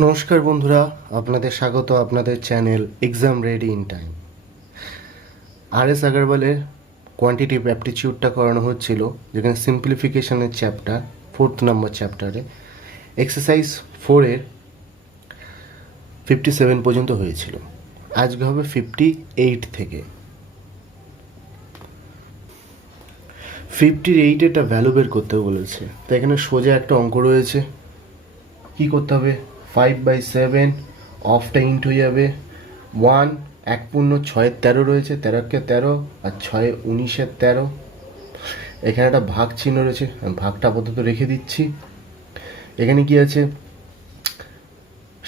নমস্কার বন্ধুরা, আপনাদের স্বাগত আপনাদের channel exam ready in time. R S. আগরওয়ালের কোয়ান্টিটিভ অ্যাপটিচিউডটা করানো হচ্ছিল, যেখানে সিম্পলিফিকেশনের চ্যাপ্টার 4th নম্বর চ্যাপ্টারে এক্সারসাইজ 4-এর 57 পর্যন্ত হয়েছিল। আজকে হবে 58 থেকে। 58 একটা ভ্যালু বের করতে বলেছে, তো এখানে সোজা একটা অঙ্ক রয়েছে। কি করতে হবে? 5/7 অফটা ইন্টু হয়ে যাবে 1, 1×6=13 রয়েছে, 13 আর 6=19=13। এখানে একটা ভাগ চিহ্ন রয়েছে, আমি ভাগটা আপাতত রেখে দিচ্ছি। এখানে কি আছে?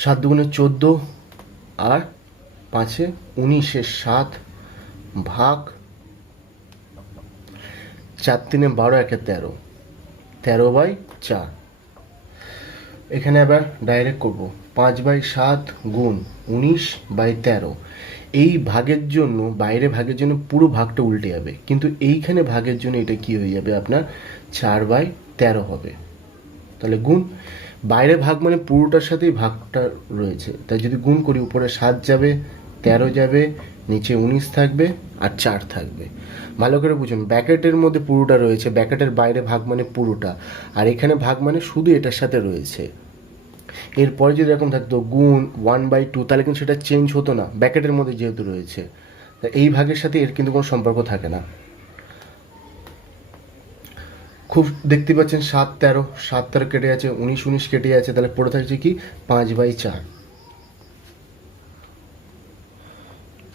7×2=14 আর 5=19=7 ভাগ 4×3=12, 1=13, 13/4। এখানে আবার ডাইরেক্ট করব 5/7 গুণ 19/13। এই ভাগের জন্য, বাইরে ভাগের জন্য পুরো ভাগটা উল্টে যাবে, কিন্তু এইখানে ভাগের জন্য এটা কি হয়ে যাবে আপনার 4/13 হবে। তাহলে গুণ, বাইরে ভাগ মানে পুরোটার সাথেই ভাগটা রয়েছে, তাই যদি গুণ করি উপরে 7 যাবে, 13 যাবে, নিচে 19 থাকবে আর 4 থাকবে। ভালো করে বুঝুন, ব্র্যাকেটের মধ্যে পুরোটা রয়েছে, ব্র্যাকেটের বাইরে ভাগ মানে পুরোটা, আর এখানে ভাগ মানে শুধু এটার সাথে রয়েছে। এরপরে যদি এরকম থাকতো গুণ 1/2, তাহলে কিন্তু সেটা চেঞ্জ হতো না, ব্র্যাকেটের মধ্যে যেহেতু রয়েছে। এই ভাগের সাথে এর কিন্তু কোনো সম্পর্ক থাকে না। খুব দেখতে পাচ্ছেন 7 13 কেটে আছে, 19 কেটে আছে, তাহলে পড়ে থাকছে কি 5/4।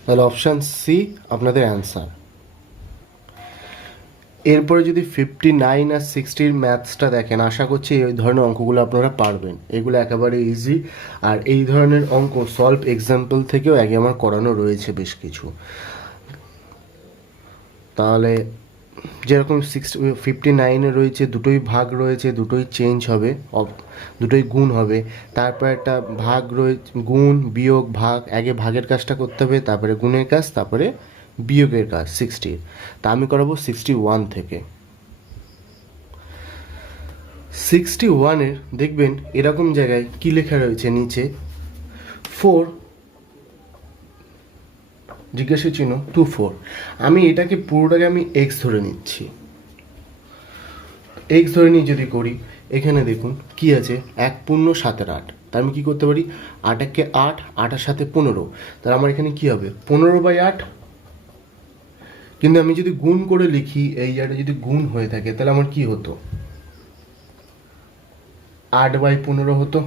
তাহলে অপশান সি আপনাদের অ্যান্সার। এরপরে যদি 59 আর 60-র ম্যাথসটা দেখেন, আশা করছি এই ধরনের অঙ্কগুলো আপনারা পারবেন। এগুলো একেবারে ইজি, আর এই ধরনের অঙ্ক সলভ এক্সাম্পল থেকেও আগে আমার করানো রয়েছে বেশ কিছু। তাহলে যেরকম 59-এ রয়েছে দুটোই ভাগ রয়েছে, দুটোই চেঞ্জ হবে, দুটোই গুণ হবে। তারপর একটা ভাগ রয়েছে, গুণ বিয়োগ ভাগ, আগে ভাগের কাজটা করতে হবে, তারপরে গুণের কাজ, তারপরে বিয়োগের কাজ 60-র। তা আমি করাবো 61 থেকে। 61-এর দেখবেন এরকম জায়গায় কি লেখা রয়েছে নিচে, 4 জিজ্ঞাসা চিহ্ন 2 4। আমি এটাকে পুরোটাকে আমি এক্স ধরে নিচ্ছি। এক্স ধরে নিয়ে যদি করি, এখানে দেখুন কি আছে, 1×7=8। তার আমি কী করতে পারি, 8 8, 8-এর সাথে 15, তাহলে আমার এখানে কি হবে 15/8। কিন্তু আমি যদি গুণ করে লিখি, এই জায়গাটা যদি গুণ হয়ে থাকে, তাহলে আমার কি হতো 8/15 হতো।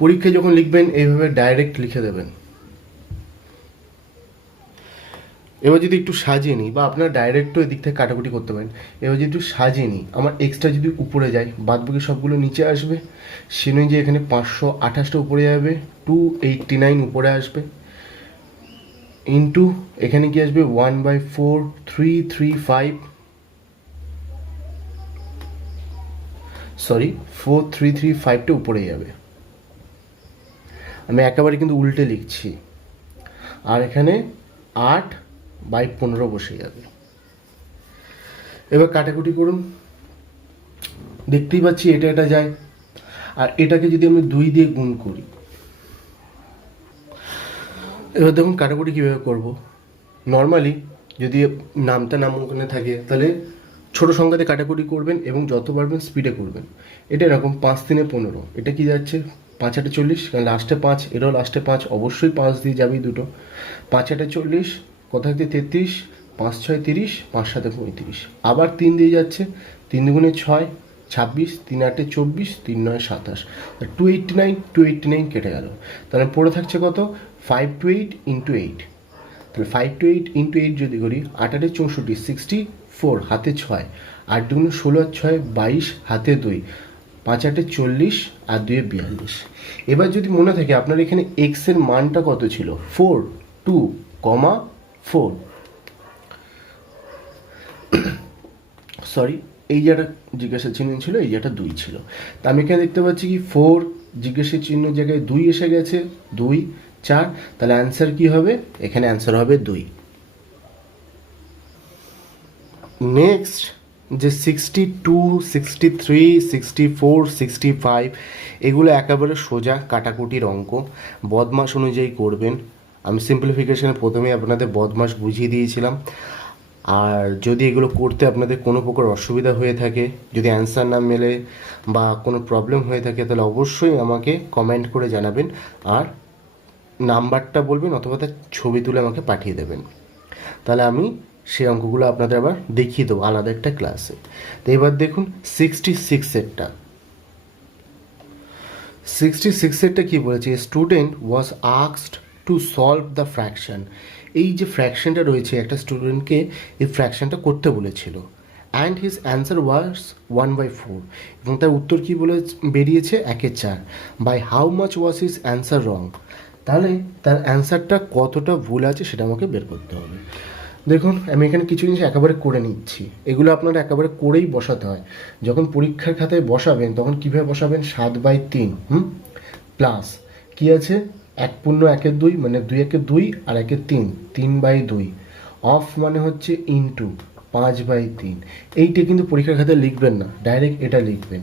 পরীক্ষায় যখন লিখবেন এইভাবে ডাইরেক্ট লিখে দেবেন। এবার যদি একটু সাজিয়ে নিই, বা আপনারা ডাইরেক্টও এদিক থেকে কাটাকুটি করতে পারেন, এবার যদি একটু সাজিয়ে নিই, আমার এক্সট্রা যদি উপরে যায়, বাদবাকি সবগুলো নিচে আসবে। সে যে এখানে 528টা উপরে যাবে, 289 উপরে আসবে, ইন্টু এখানে কি আসবে 1/4 335, সরি 4335টা উপরে যাবে। আমি একেবারে কিন্তু উল্টে লিখছি, আর এখানে 8/15 বসে যাবে। এবার কাটাকুটি করুন, দেখতেই পাচ্ছি এটা এটা যায়, আর এটাকে যদি আমি 2 দিয়ে গুণ করি, এবার দেখুন কাটাকুটি কীভাবে করব। নর্মালি যদি নামটা নাম ওখানে থাকে, তাহলে ছোট সংখ্যাতে কাটাকুটি করবেন এবং যত পারবেন স্পিডে করবেন। এটা এরকম 5×3=15, এটা কি যাচ্ছে 5×8=40, কারণ লাস্টে 5, এটাও লাস্টে 5, অবশ্যই 5 দিয়ে যাবেই দুটো। 5×8=40, কোথায় 33, 5×6=30, 5×7=35, আবার 3 দিয়ে যাচ্ছে, 3×2=6, 26, 3×8=24, 3×9=27, 289 কেটে গেল। তাহলে পড়ে থাকছে কত 5 to 8 × 8। তাহলে 5 to 8 × 8 যদি করি, 8×8=64, 64 হাতে 6, 8×2=16 আর 6=22, হাতে 2, 5×8=40 আর 2=42। এবার যদি মনে থাকে আপনার এখানে এক্স এর মানটা কত ছিল, 4 2, 4, সরি এই জায়গাটা জিজ্ঞাসা চিহ্ন ছিল, এই জায়গাটা 2 ছিল। তা আমি এখানে দেখতে পাচ্ছি কি 4 জিজ্ঞাসা চিহ্ন জায়গায় 2 এসে গেছে, 2 4, তাহলে অ্যান্সার কি হবে, এখানে অ্যান্সার হবে 2। নেক্সট যে 62, 63, 64, 65 এগুলো একেবারে সোজা কাটাকুটির অঙ্ক, বদমাস অনুযায়ী করবেন। আমি সিম্পলিফিকেশনে প্রথমেই আপনাদের বদমাস বুঝিয়ে দিয়েছিলাম। আর যদি এগুলো করতে আপনাদের কোনো প্রকার অসুবিধা হয়ে থাকে, যদি অ্যান্সার না মেলে বা কোনো প্রবলেম হয়ে থাকে, তাহলে অবশ্যই আমাকে কমেন্ট করে জানাবেন আর নাম্বারটা বলবেন অথবা তার ছবি তুলে আমাকে পাঠিয়ে দেবেন। তাহলে আমি সেই অঙ্কগুলো আপনাদের আবার দেখিয়ে দেবো আলাদা একটা ক্লাসে। তো এবার দেখুন 66 সেটটা কী বলেছে, student was asked to solve the fraction. এই যে ফ্র্যাকশনটা রয়েছে, একটা স্টুডেন্টকে এই ফ্র্যাকশনটা করতে বলেছিল। অ্যান্ড হিজ অ্যান্সার ওয়াজ 1/4, এবং তার উত্তর কী বলে বেরিয়েছে 1/4। By how much was his answer wrong, তাহলে তার অ্যান্সারটা কতটা ভুল আছে সেটা আমাকে বের করতে হবে। দেখুন আমি এখানে কিছু জিনিস একেবারে করে নিচ্ছি, এগুলো আপনারা একেবারে করেই বসাতে হয়। যখন পরীক্ষার খাতায় বসাবেন তখন কীভাবে বসাবেন, 7/3 প্লাস কী আছে 1.1/2 মানে 2/2 আর 1/3 3/2 অফ মানে হচ্ছে ইনটু 5/3। এইটা কিন্তু পরীক্ষার খাতায় লিখবেন না, ডাইরেক্ট এটা লিখবেন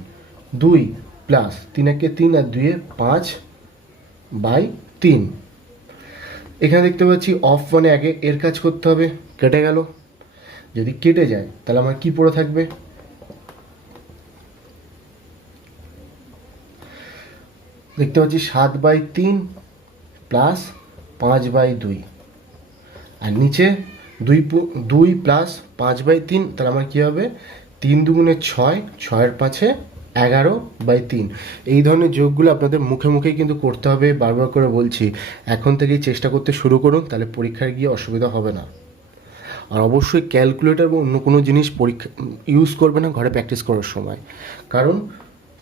2 প্লাস 3/3 আর 2/5/3। এখানে দেখতে পাচ্ছি অফ মানে আগে এর কাজ করতে হবে, কেটে গেল। যদি কেটে যায় তাহলে আমার কি পড়ে থাকবে, দেখতে পাচ্ছি 7/3 প্লাস 5/2 আর নিচে 2 প্লাস 5/3, তাহলে আমার কী হবে 3 দুগুণে 6, 6 5 11/3। এই ধরনের যোগগুলো আপনাদের মুখে মুখেই কিন্তু করতে হবে, বারবার করে বলছি। এখন থেকেই চেষ্টা করতে শুরু করুন, তাহলে পরীক্ষায় গিয়ে অসুবিধা হবে না। আর অবশ্যই ক্যালকুলেটর বা অন্য কোনো জিনিস পরীক্ষা ইউজ করবে না ঘরে প্র্যাকটিস করার সময়, কারণ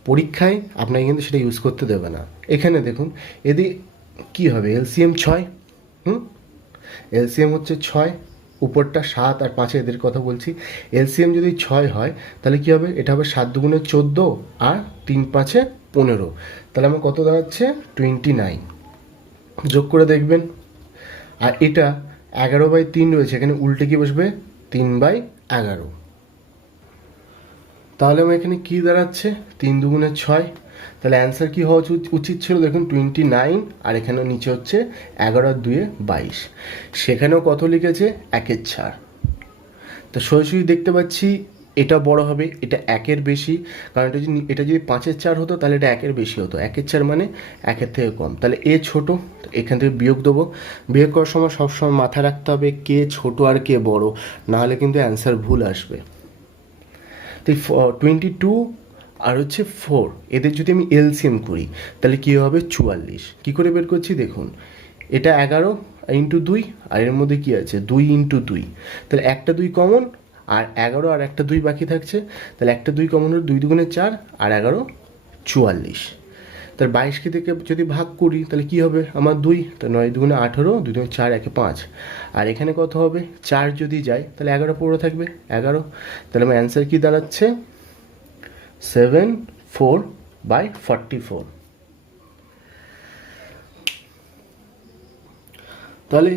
পরীক্ষায় আপনাকে কিন্তু সেটা ইউজ করতে দেবে না। এখানে দেখুন এদি কী হবে, এলসিএম 6, এলসিএম হচ্ছে 6, উপরটা 7 আর 5 এদের কথা বলছি। এলসিএম যদি 6 হয় তাহলে কী হবে, এটা হবে 7 দুগুণে 14 আর 3 5 15, তাহলে আমার কত দাঁড়াচ্ছে 29। যোগ করে দেখবেন। আর এটা 11/3 রয়েছে, এখানে উল্টে কি বসবে 3/11। তাহলে আমার এখানে কী দাঁড়াচ্ছে 3 দুগুণে 6, তাহলে অ্যান্সার কী হওয়া উচিত ছিল দেখুন 29, আর এখানেও নিচে হচ্ছে 11 আর 2 22। সেখানেও কত লিখেছে 1/4। তো সোজাসুজি দেখতে পাচ্ছি এটা বড় হবে, এটা 1-এর বেশি, কারণ এটা যদি 5/4 হতো তাহলে এটা 1-এর বেশি হতো। 1/4 মানে 1-এর থেকে কম, তাহলে এ ছোট, এখান থেকে বিয়োগ দেবো। বিয়োগ করার সময় সবসময় মাথায় রাখতে হবে কে ছোট আর কে বড়, নাহলে কিন্তু অ্যান্সার ভুল আসবে। তো 22 আর হচ্ছে 4 এদের যদি আমি এলসিএম করি তাহলে কী হবে 44। কী করে বের করছি দেখুন, এটা 11 ইন্টু 2 আর এর মধ্যে কী আছে 2 ইন্টু 2, তাহলে একটা 2 কমন আর 11 আর একটা 2 বাকি থাকছে, তাহলে একটা 2 কমন হলো 2 দুগুণে 4 আর 11 44। তাহলে 22কে থেকে যদি ভাগ করি তাহলে কী হবে আমার 2, তো 9 দুগুণে 18, 2 দুগুণে 4 1 5, আর এখানে কত হবে 4 যদি যায় তাহলে 11 পড়ে থাকবে 11। তাহলে আমার অ্যান্সার কী দাঁড়াচ্ছে 74/44। তাহলে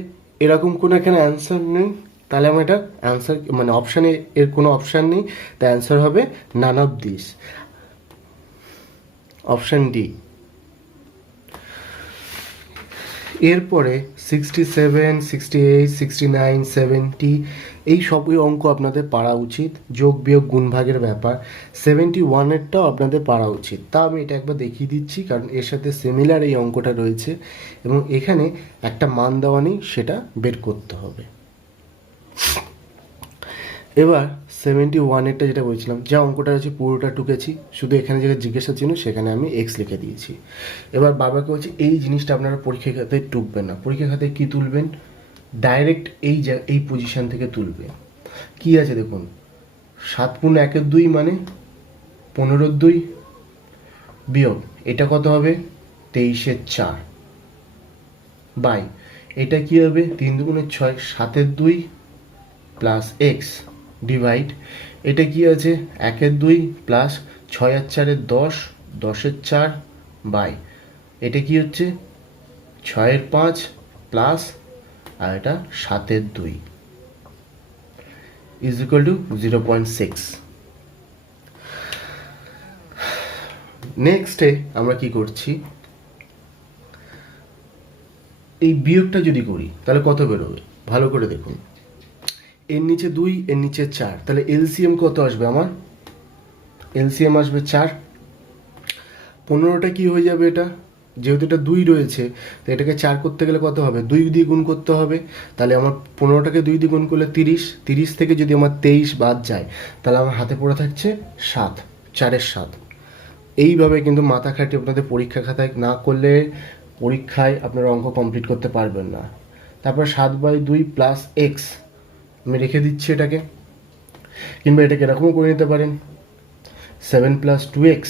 এরকম কোনো এখানে অ্যান্সার নেই, তাহলে আমার এটা অ্যান্সার মানে অপশানে এর কোনো অপশান নেই, তাই অ্যান্সার হবে none of this, option D. এরপরে 67, 68, 69, 70 এই সবই অঙ্ক আপনাদের পারা উচিত, যোগ বিয়োগ গুণ ভাগের ব্যাপার। 71-এরটাও আপনাদের পারা উচিত, তা আমি এটা একবার দেখিয়ে দিচ্ছি কারণ এর সাথে সিমিলার এই অঙ্কটা রয়েছে এবং এখানে একটা মান দেওয়া নেই, সেটা বের করতে হবে। এবার 71-এরটা যেটা বলছিলাম, যা অঙ্কটা রয়েছে পুরোটা টুকেছি, শুধু এখানে যেটা জিজ্ঞাসা ছিল সেখানে আমি এক্স লিখে দিয়েছি। এবার বাবাকে বলছি এই জিনিসটা আপনারা পরীক্ষা খাতায় টুকবেন না, পরীক্ষা খাতায় কী তুলবেন, ডাইরেক্ট এই পজিশান থেকে তুলবে। কী আছে দেখুন 7×1=2 মানে 15/2 বিয়োগ এটা কত হবে 23/4 বাই এটা কী হবে 3 দুগুণে 6 7/2 প্লাস এক্স ডিভাইড এটা কি আছে 1/2 প্লাস 6 আর 4 10, 10/4 বাই এটা কি হচ্ছে 6/5 প্লাস আর এটা 7/2 ইজ ইকুয়াল টু 0.6। নেক্সটে আমরা কি করছি, এই বিয়োগটা যদি করি তাহলে কত বেরোবে ভালো করে দেখুন। এর নিচে 2, এর নিচে 4, তাহলে এলসিএম কত আসবে আমার? এলসিএম আসবে 4। 15টা কি হয়ে যাবে, এটা যেহেতু এটা 2 রয়েছে তো এটাকে 4 করতে গেলে কত হবে, 2 দিয়ে গুণ করতে হবে। তাহলে আমার 15টাকে 2 দিয়ে গুণ করলে 30, 30 থেকে যদি আমার 23 বাদ যায় তাহলে আমার হাতে পড়ে থাকছে 7, 4-এর 7। এইভাবে কিন্তু মাথা খাটিয়ে আপনাদের পরীক্ষা খাতায় না করলে পরীক্ষায় আপনারা অঙ্ক কমপ্লিট করতে পারবেন না। তারপর 7/2 প্লাস এক্স আমি রেখে দিচ্ছি এটাকে, কিংবা এটাকে এরকমও করে নিতে পারেন 7 + 2x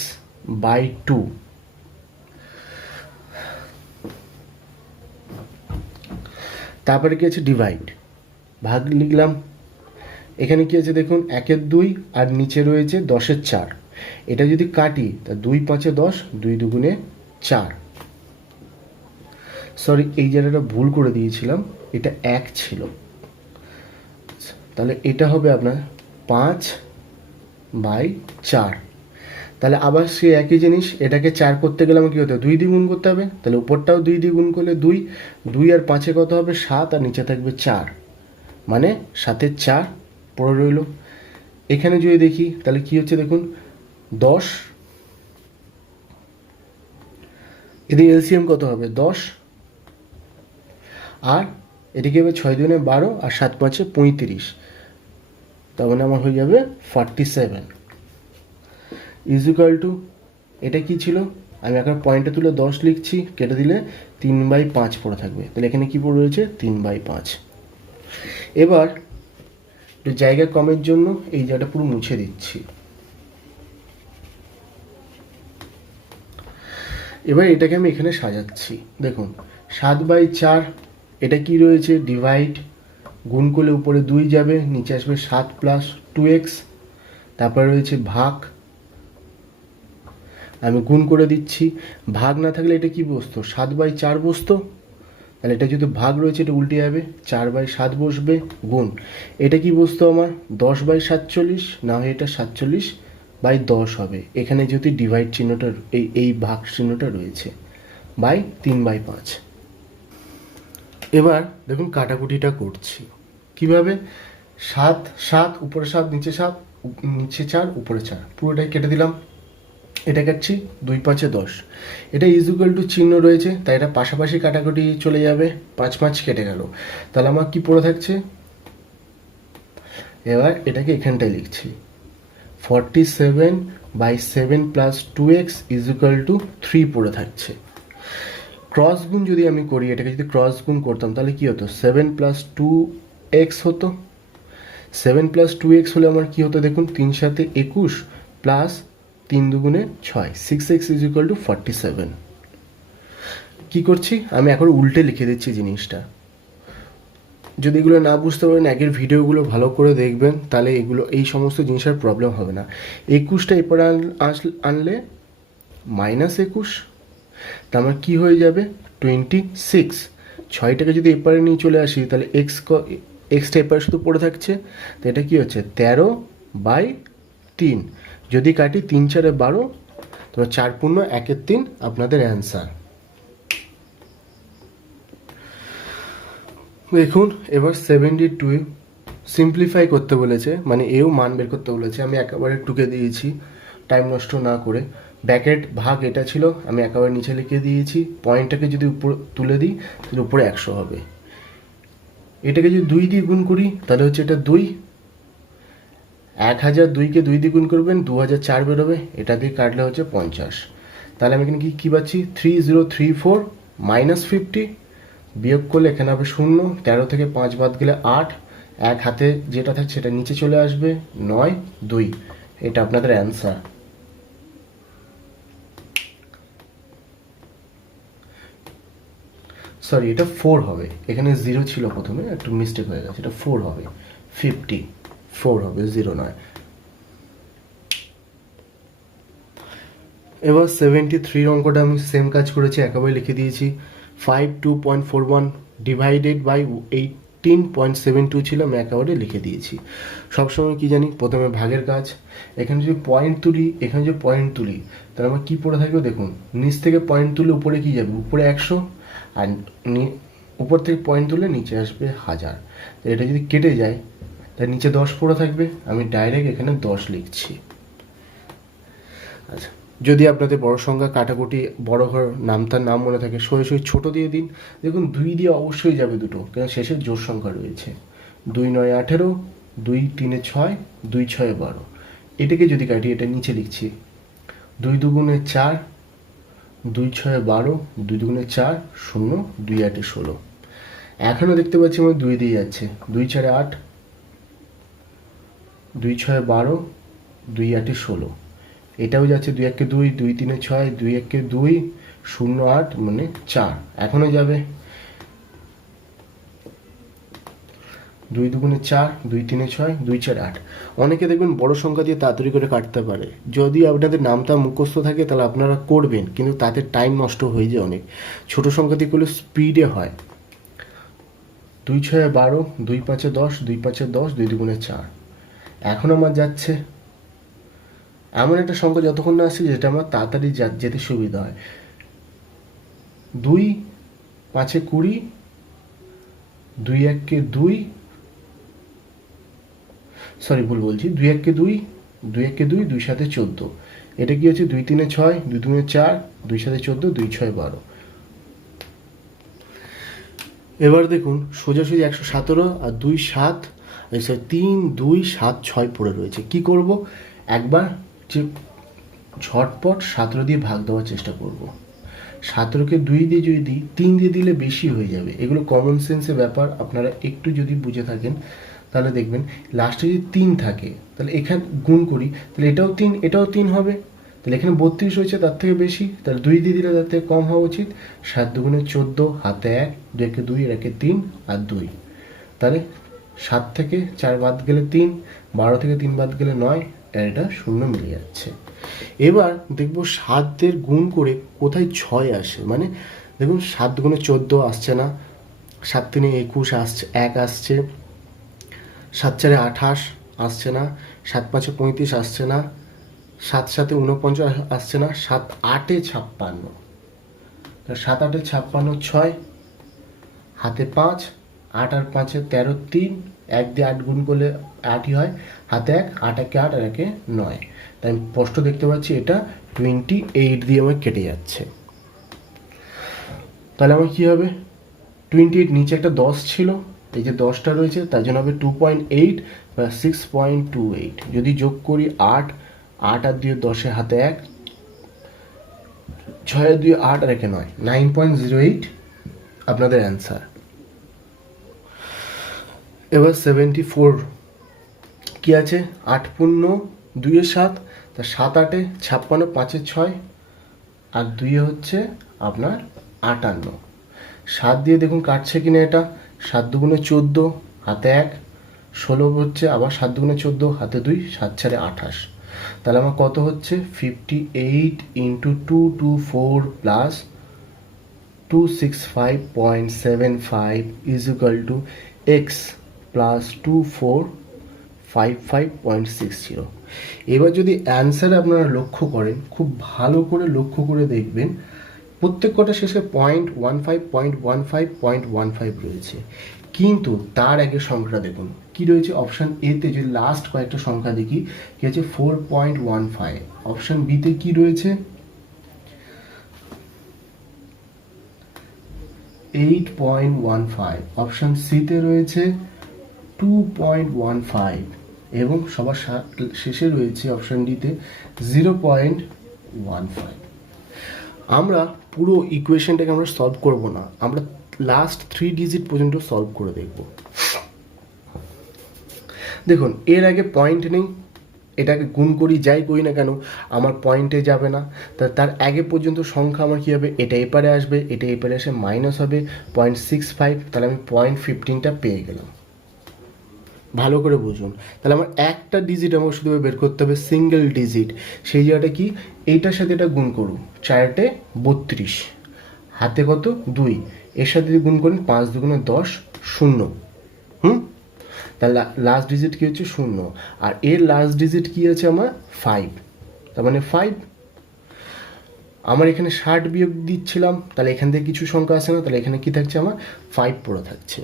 বাই 2। তারপরে কি আছে, ডিভাইড, ভাগ লিখলাম। এখানে কি আছে দেখুন, 1-এর 2 আর নিচে রয়েছে 10-এর 4। এটা যদি কাটি তা 2 × 5 = 10, 2 × 2 = 4। সরি, এই জায়গাটা ভুল করে দিয়েছিলাম, এটা 1 ছিল। তাহলে এটা হবে আপনার 5/4। তাহলে আবার সে একই জিনিস, এটাকে 4 করতে গেলে আমাকে কী হতে হবে, 2 দিয়ে গুণ করতে হবে। তাহলে উপরটাও 2 দিয়ে গুণ করলে 2, 2 আর 5-এ কত হবে 7, আর নিচে থাকবে 4, মানে 7-এর 4 পড়ে রইল। এখানে যদি দেখি তাহলে কি হচ্ছে দেখুন, 10, এদিকে এলসিএম কত হবে 10, আর এদিকে হবে 6 × 2 = 12, আর 7 × 5 = 35। তার মানে আমার হয়ে যাবে 47 ইকুয়াল টু, এটা কি ছিল, আমি এখন পয়েন্টে তুলে 10 লিখছি, কেটে দিলে 3/5 পড়ে থাকবে। তাহলে এখানে কি পড়ে রয়েছে 3/5। এবার একটু জায়গা কমের জন্য এই জায়গাটা পুরো মুছে দিচ্ছি। এবার এটাকে আমি এখানে সাজাচ্ছি। দেখুন 7/4, এটা কি রয়েছে, ডিভাইড, গুণ করলে উপরে 2 যাবে, নিচে আসবে 7 + 2x। তারপরে রয়েছে ভাগ, আমি গুণ করে দিচ্ছি। ভাগ না থাকলে এটা কি বসতো, 7/4 বসতো। তাহলে এটা যদি ভাগ রয়েছে এটা উল্টে যাবে, 4/7 বসবে, গুণ এটা কি বসতো আমার 10/47, না হয় এটা 47/10 হবে। এখানে যদি ডিভাইড চিহ্নটা, এই ভাগ চিহ্নটা রয়েছে, বাই 3/5। এবার দেখুন কাটাকুটিটা করছি কিভাবে, 7, 7, উপরে 7, নিচে 7, নিচে 4, উপরে 4, পুরোটাই কেটে দিলাম। এটা কাটছি 2 × 5 = 10। এটা ইকুয়াল টু চিহ্ন রয়েছে, তাই এটা পাশাপাশি কাটাকুটি চলে যাবে, 5 5 কেটে গেল। তাহলে আমার কি পড়ে থাকছে, এবার এটাকে এখানটায় লিখছি, 47/7 + 2x = 3 পড়ে থাকছে। ক্রস গুণ যদি আমি করি, এটাকে যদি ক্রস গুণ করতাম তাহলে কি হতো, 7 + 2x হতো। 7 + 2x হলে আমার কি হতো দেখুন, 3 × 7 = 21 প্লাস 3 × 2 = 6, 6x = 47। কী করছি, আমি এখন উল্টে লিখে দিচ্ছি জিনিসটা। যদি এগুলো না বুঝতে পারেন, আগের ভিডিওগুলো ভালো করে দেখবেন, তাহলে এগুলো, এই সমস্ত জিনিসের প্রবলেম হবে না। 21টা এরপরে আনলে -21, তা আমার কী হয়ে যাবে 26। 6টাকে যদি এপারে নিয়ে চলে আসি তাহলে এক্সটা এপারে শুধু পড়ে থাকছে, তো এটা কী হচ্ছে 13/3। যদি কাটি 3 × 4 = 12, তো 4 × 1 = 3 আপনাদের অ্যান্সার। দেখুন এবার 72 সিম্পলিফাই করতে বলেছে, মানে এও মান বের করতে বলেছে। আমি একেবারে টুকে দিয়েছি টাইম নষ্ট না করে। ব্র্যাকেট ভাগ এটা ছিল, আমি একেবারে নিচে লিখে দিয়েছি। পয়েন্টটাকে যদি উপর তুলে দিই তাহলে উপরে 100 হবে। এটাকে যদি 2 দিয়ে গুণ করি তাহলে হচ্ছে এটা 2, 1002কে 2 দিয়ে গুণ করবেন 2004 বেরোবে। এটা দিয়ে কাটলে হচ্ছে 50। তাহলে আমি এখানে কী পাচ্ছি, 3034 - 50, বিয়োগ করলে এখানে হবে 0, 13 থেকে 5 বাদ গেলে 8, এক হাতে যেটা থাকছে সেটা নিচে চলে আসবে, 9, 2। এটা আপনাদের অ্যান্সার। সরি, এটা 4 হবে, এখানে 0 ছিল প্রথমে, একটু মিস্টেক হয়ে গেছে, এটা 4 হবে, 54 হবে, 0 নয়। এবার 73 অঙ্কটা আমি কাজ করেছি, একেবারে লিখে দিয়েছি। 52.41 / 8 15.72 ছিল, আমি একেবারে লিখে দিয়েছি। সবসময় কি জানি, প্রথমে ভাগের কাজ, এখানে যদি পয়েন্ট তুলি, এখানে যদি পয়েন্ট তুলি, তাহলে আমার কী পড়ে থাকবে দেখুন, নিচ থেকে পয়েন্ট তুলে উপরে কি যাবে, উপরে 100, আর উপর থেকে পয়েন্ট তুলে নিচে আসবে 1000। এটা যদি কেটে যায় তার নিচে 10 পড়ে থাকবে, আমি ডাইরেক্ট এখানে 10 লিখছি। আচ্ছা, যদি আপনাদের বড় সংখ্যা কাটাকুটি বড় ঘর তার নাম মনে থাকে, সই ছোটো দিয়ে দিন। দেখুন 2 দিয়ে অবশ্যই যাবে দুটো, কারণ শেষে জোড় সংখ্যা রয়েছে। 2 9 18, 2 3 6, 2 6 12। এটাকে যদি কাটি, এটা নিচে লিখছি, 2 2 4, 2 6 12, 2 2 4, 0, 2 8 16। এখনও দেখতে পাচ্ছি আমার 2 দিয়ে যাচ্ছে, 2 4 8, 2 6 12, 2 8 16। এটাও যাচ্ছে 2 1 2, 2 3 6, 2 1 2, 0 8, মানে 4। এখনও যাবে 2 2 4, 2 3 6, 2 4 8। অনেকে দেখবেন বড় সংখ্যা দিয়ে তাড়াতাড়ি করে কাটতে পারে। যদি আপনাদের নামটা মুখস্থ থাকে তাহলে আপনারা করবেন, কিন্তু তাতে টাইম নষ্ট হয়ে যায় অনেক। ছোট সংখ্যা দিয়ে করলে স্পিডে হয়। 2 6 12, 2 5 10, 2 5 10, 2 2 4। এখন আমার যাচ্ছে এমন একটা সংখ্যা যতক্ষণ না আসছে যেটা আমার তাড়াতাড়ি যেতে সুবিধা হয়। 2 5 20, 2 1 2, সরি ভুল বলছি, 2 1 2, 2 1 2, 2 7 14। এটা কি হচ্ছে 2 3 6, 2 2 4, 2 7 14, 2 6 12। এবার দেখুন সোজাসুজি 117 আর 2 7, 3 2 7 6 পড়ে রয়েছে। কি করব, একবার যে ঝটপট 17 দিয়ে ভাগ দেওয়ার চেষ্টা করব। 17কে 2 দিয়ে যদি দিই, 3 দিয়ে দিলে বেশি হয়ে যাবে। এগুলো কমন সেন্সের ব্যাপার, আপনারা একটু যদি বুঝে থাকেন তাহলে দেখবেন। লাস্টে যদি 3 থাকে তাহলে এখানে গুণ করি, তাহলে এটাও 3, এটাও 3 হবে। তাহলে এখানে 32 হয়েছে, তার থেকে বেশি, তাহলে 2 দিয়ে দিলে তার থেকে কম হওয়া উচিত। 7 2 14, হাতে 1, 2 1 2, এর 3 আর 2। তাহলে 7 থেকে 4 বাদ গেলে 3, 12 থেকে 3 বাদ গেলে 9, এটা 0 মিলে যাচ্ছে। এবার দেখব 7 গুণ করে কোথায় 6 আসে। মানে দেখুন 7 গুণে 14 আসছে না, 7 3 21 আসছে, 1 আসছে, 7 4 28 আসছে না, 7 5 35 আসছে না, 7 7 49 আসছে না, 7 8 56। 7 8 56, 6 হাতে 5, 8 আর 5 13, 3, 1 দিয়ে 8 গুণ করলে 8ই হয়, হাতে 1, 8 1 8 আর 1 9। তাই আমি স্পষ্ট দেখতে পাচ্ছি এটা 28 দিয়ে আমার কেটে যাচ্ছে। তাহলে আমার কী হবে, 28, নিচে একটা 10 ছিল, এই যে 10টা রয়েছে, তার জন্য হবে 2.8 বা 6.28। যদি যোগ করি 8, 8 আর 2 10, হাতে 1, 6 আর 2 8 আর 1 9, 9.08 আপনাদের অ্যান্সার। এবার 74 কি আছে, 8 পূর্ণ 2 7, তা 7 8 56, 5 6 আর 2 হচ্ছে আপনার 58। 7 দিয়ে দেখুন কাটছে কিনা এটা, 7 2 14, হাতে 1, 16 হচ্ছে, আবার 7 2 14, হাতে 2, 7 4 28। তাহলে আমার কত হচ্ছে, 58 × 224 plus 265.75 is equal to x plus 2455.60। এবার যদি অ্যান্সারে আপনারা লক্ষ্য করেন, খুব ভালো করে লক্ষ্য করে দেখবেন, প্রত্যেক কটা শেষে 0.15, 0.15, 0.15 রয়েছে। কিন্তু তার আগে সংখ্যাটা দেখুন কি রয়েছে। অপশান এতে যদি লাস্ট কয়েকটা সংখ্যা দেখি, কি আছে 4.15। অপশান বিতে কি রয়েছে 8.15। অপশান সিতে রয়েছে 2.15 এবং সবার শেষে রয়েছে অপশান ডিতে 0.15। আমরা পুরো ইকুয়েশনটাকে আমরা সলভ করব না, আমরা লাস্ট 3 ডিজিট পর্যন্ত সলভ করে দেখব। দেখুন এর আগে পয়েন্ট নেই, এটাকে গুণ করি যাই করি না কেন আমার পয়েন্টে যাবে না। তার আগে পর্যন্ত সংখ্যা আমার কী হবে, এটা এপারে আসবে, এটা এপারে এসে মাইনাস হবে 0.65, তাহলে আমি 0.15টা পেয়ে গেলাম। ভালো করে বুঝুন, তাহলে আমার একটা ডিজিট আমার শুধু বের করতে হবে, সিঙ্গেল ডিজিট। সেই জায়গাটা কি, এইটার সাথে এটা গুণ করুন, 4 32, হাতে কত 2, এর সাথে যদি গুণ করেন 5 2 10, 0, তার লাস্ট ডিজিট কী হচ্ছে 0, আর এর লাস্ট ডিজিট কী আছে আমার 5, তার মানে 5। আমার এখানে 60 বিয়োগ দিচ্ছিলাম, তাহলে এখান থেকে কিছু সংখ্যা আসে না, তাহলে এখানে কী থাকছে আমার 5 পড়ে থাকছে।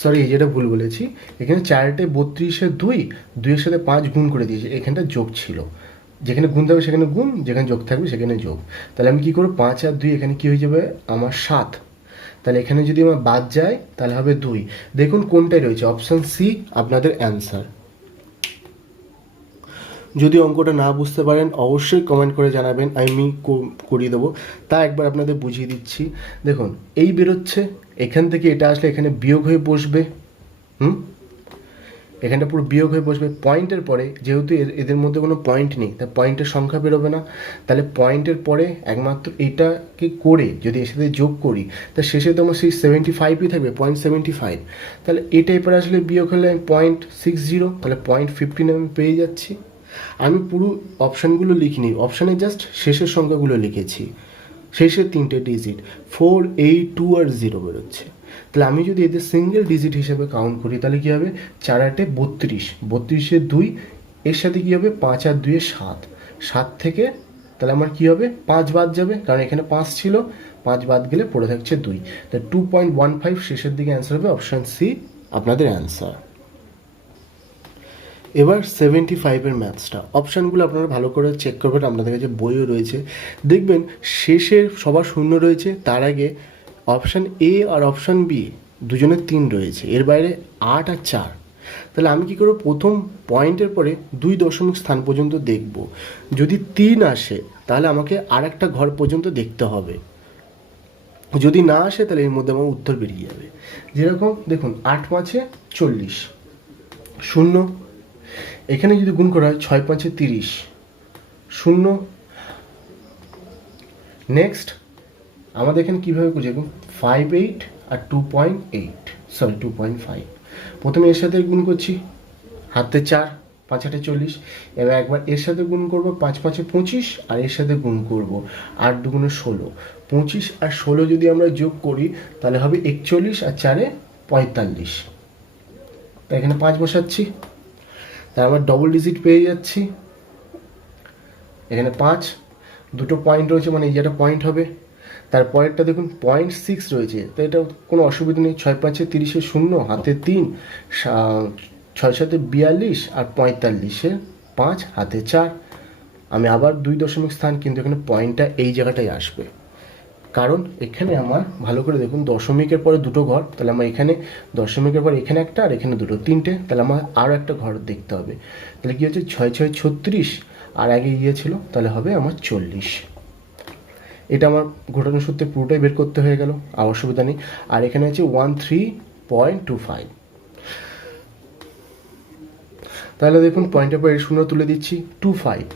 সরি, যেটা ভুল বলেছি, এখানে 4টে 32-এর 2, 2-এর সাথে 5 গুণ করে দিয়েছি, এখানটা যোগ ছিল, যেখানে গুণ থাকবে সেখানে গুণ, যেখানে যোগ থাকবে সেখানে যোগ। তাহলে আমি কী করবো, 5 আর 2 এখানে কী হয়ে যাবে আমার 7, তাহলে এখানে যদি আমার বাদ যায় তাহলে হবে 2। দেখুন কোনটাই রয়েছে, অপশান সি আপনাদের অ্যান্সার। যদি অঙ্কটা না বুঝতে পারেন অবশ্যই কমেন্ট করে জানাবেন, আমি করিয়ে দেবো। তা একবার আপনাদের বুঝিয়ে দিচ্ছি। দেখুন এই বেরোচ্ছে, এখান থেকে এটা আসলে এখানে বিয়োগ হয়ে বসবে, এখানটা পুরো বিয়োগ হয়ে বসবে। পয়েন্টের পরে যেহেতু এদের মধ্যে কোনো পয়েন্ট নেই, তাই পয়েন্টের সংখ্যা বেরোবে না, তাহলে পয়েন্টের পরে একমাত্র এটাকে করে যদি এর সাথে যোগ করি তা শেষে তো আমার সেই 75ই থাকবে, 0.75। তাহলে এই টাইপের আসলে বিয়োগ হলে 0.60, তাহলে 0.15 আমি পেয়ে যাচ্ছি। আমি পুরো অপশানগুলো লিখিনি, অপশানে জাস্ট শেষের সংখ্যাগুলো লিখেছি, শেষের 3টে ডিজিট 4, 8, 2 আর 0 বেরোচ্ছে। তাহলে আমি যদি এদের সিঙ্গেল ডিজিট হিসেবে কাউন্ট করি তাহলে কী হবে, 4 8 32, 32-এর 2, এর সাথে কী হবে 5 আর 2 7, 7 থেকে তাহলে আমার কী হবে 5 বাদ যাবে, কারণ এখানে 5 ছিল, 5 বাদ গেলে পড়ে থাকছে 2, তাহলে 2.15 শেষের দিকে অ্যান্সার হবে, অপশান সি আপনাদের অ্যান্সার। এবার 75-এর ম্যাথসটা, অপশানগুলো আপনারা ভালো করে চেক করবেন, আপনাদের কাছে বইও রয়েছে, দেখবেন শেষে সবার 0 রয়েছে, তার আগে অপশান এ আর অপশান বি দুজনের 3 রয়েছে, এর বাইরে 8 আর 4। তাহলে আমি কী করবো, প্রথম পয়েন্টের পরে 2 দশমিক স্থান পর্যন্ত দেখব, যদি 3 আসে তাহলে আমাকে আর একটা ঘর পর্যন্ত দেখতে হবে, যদি না আসে তাহলে এর মধ্যে আমার উত্তর বেরিয়ে যাবে। যেরকম দেখুন 8 5 40, 0, এখানে যদি গুণ করা হয় 6 5 30, 0। নেক্সট আমাদের এখানে কীভাবে বুঝে, 5 8 আর 2.5, প্রথমে এর সাথে গুণ করছি, হাতে 4, 5 8 40, এবার একবার এর সাথে গুণ করব 5 5 25, আর এর সাথে গুণ করব 8 2 16, 25 আর 16 যদি আমরা যোগ করি তাহলে হবে 41, আর 4 45, তাই এখানে 5 বসাচ্ছি, তার আবার ডবল ডিজিট পেয়ে যাচ্ছি, এখানে 5, দুটো পয়েন্ট রয়েছে মানে এই যেটা পয়েন্ট হবে। তারপরেরটা দেখুন 0.6 রয়েছে, তো এটা কোনো অসুবিধা নেই, 6 5 30, 0 হাতে 3, 6 7 42 আর 45, 5 হাতে 4। আমি আবার 2 দশমিক স্থান, কিন্তু এখানে পয়েন্টটা এই জায়গাটায় আসবে, কারণ এখানে আমার ভালো করে দেখুন দশমিকের পরে দুটো ঘর, তাহলে আমার এখানে দশমিকের পর এখানে একটা আর এখানে দুটো, 3টে, তাহলে আমার আরও একটা ঘর দেখতে হবে। তাহলে কী হচ্ছে 6 6 36, আর আগে ছিল, তাহলে হবে আমার 40। এটা আমার ঘটনা সূত্রে পুরোটাই বের করতে হয়ে গেল, আর অসুবিধা নেই। আর এখানে হচ্ছে 13.25, তাহলে দেখুন পয়েন্টের পর 0 তুলে দিচ্ছি, 25,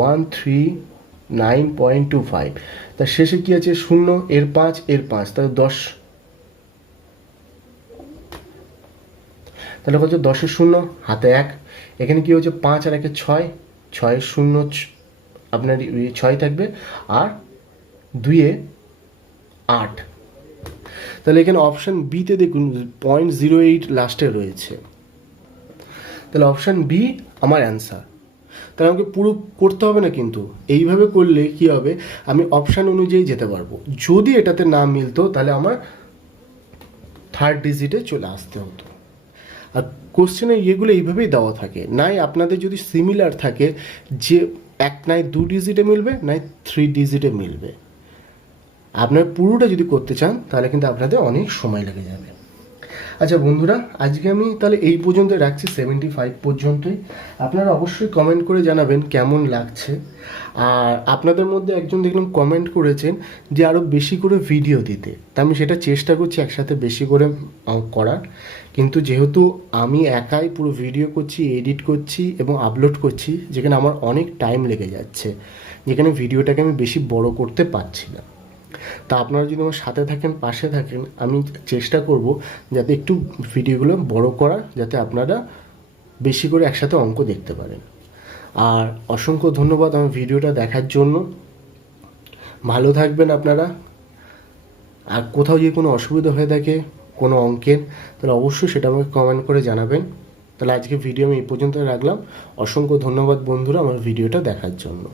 139.25, তার শেষে কি আছে 0, এর 5, এর 5, তাহলে 10, তাহলে হচ্ছে 10-এর 0 হাতে 1, এখানে কি হচ্ছে 5 আর 1 6, 6 0 আপনার 6 থাকবে, আর 2 8, তাহলে এখানে অপশান বিতে দেখুন 0.08 লাস্টে রয়েছে, তাহলে অপশান বি আমার অ্যান্সার। তাহলে আমাকে পুরো করতে হবে না, কিন্তু এইভাবে করলে কি হবে, আমি অপশান অনুযায়ী যেতে পারবো, যদি এটাতে না মিলতো তাহলে আমার 3rd ডিজিটে চলে আসতে হতো। আর কোশ্চেনে ইয়েগুলো এইভাবেই দেওয়া থাকে, নাই আপনাদের যদি সিমিলার থাকে যে নাই 2 ডিজিটে মিলবে, নাই 3 ডিজিটে মিলবে, আপনার পুরোটা যদি করতে চান তাহলে কিন্তু আপনাদের অনেক সময় লেগে যাবে। আচ্ছা বন্ধুরা, আজকে আমি তাহলে এই পর্যন্ত রাখছি, 75 পর্যন্তই। আপনারা অবশ্যই কমেন্ট করে জানাবেন কেমন লাগছে। আর আপনাদের মধ্যে একজন দেখলাম কমেন্ট করেছেন যে আরও বেশি করে ভিডিও দিতে, তা আমি সেটা চেষ্টা করছি একসাথে বেশি করে করার, কিন্তু যেহেতু আমি একাই পুরো ভিডিও করছি, এডিট করছি এবং আপলোড করছি, যেখানে আমার অনেক টাইম লেগে যাচ্ছে, যেখানে ভিডিওটাকে আমি বেশি বড় করতে পারছি না। তা আপনারা যদি আমার সাথে থাকেন, পাশে থাকেন, আমি চেষ্টা করব যাতে একটু ভিডিওগুলো বড় করার, যাতে আপনারা বেশি করে একসাথে অঙ্ক দেখতে পারেন। আর অসংখ্য ধন্যবাদ আমার ভিডিওটা দেখার জন্য। ভালো থাকবেন আপনারা। আর কোথাও যদি কোনো অসুবিধা হয়ে থাকে কোনো অঙ্কের, তাহলে অবশ্যই সেটা আমাকে কমেন্ট করে জানাবেন। তাহলে আজকে ভিডিও আমি এই পর্যন্ত রাখলাম। অসংখ্য ধন্যবাদ বন্ধুরা আমার ভিডিওটা দেখার জন্য।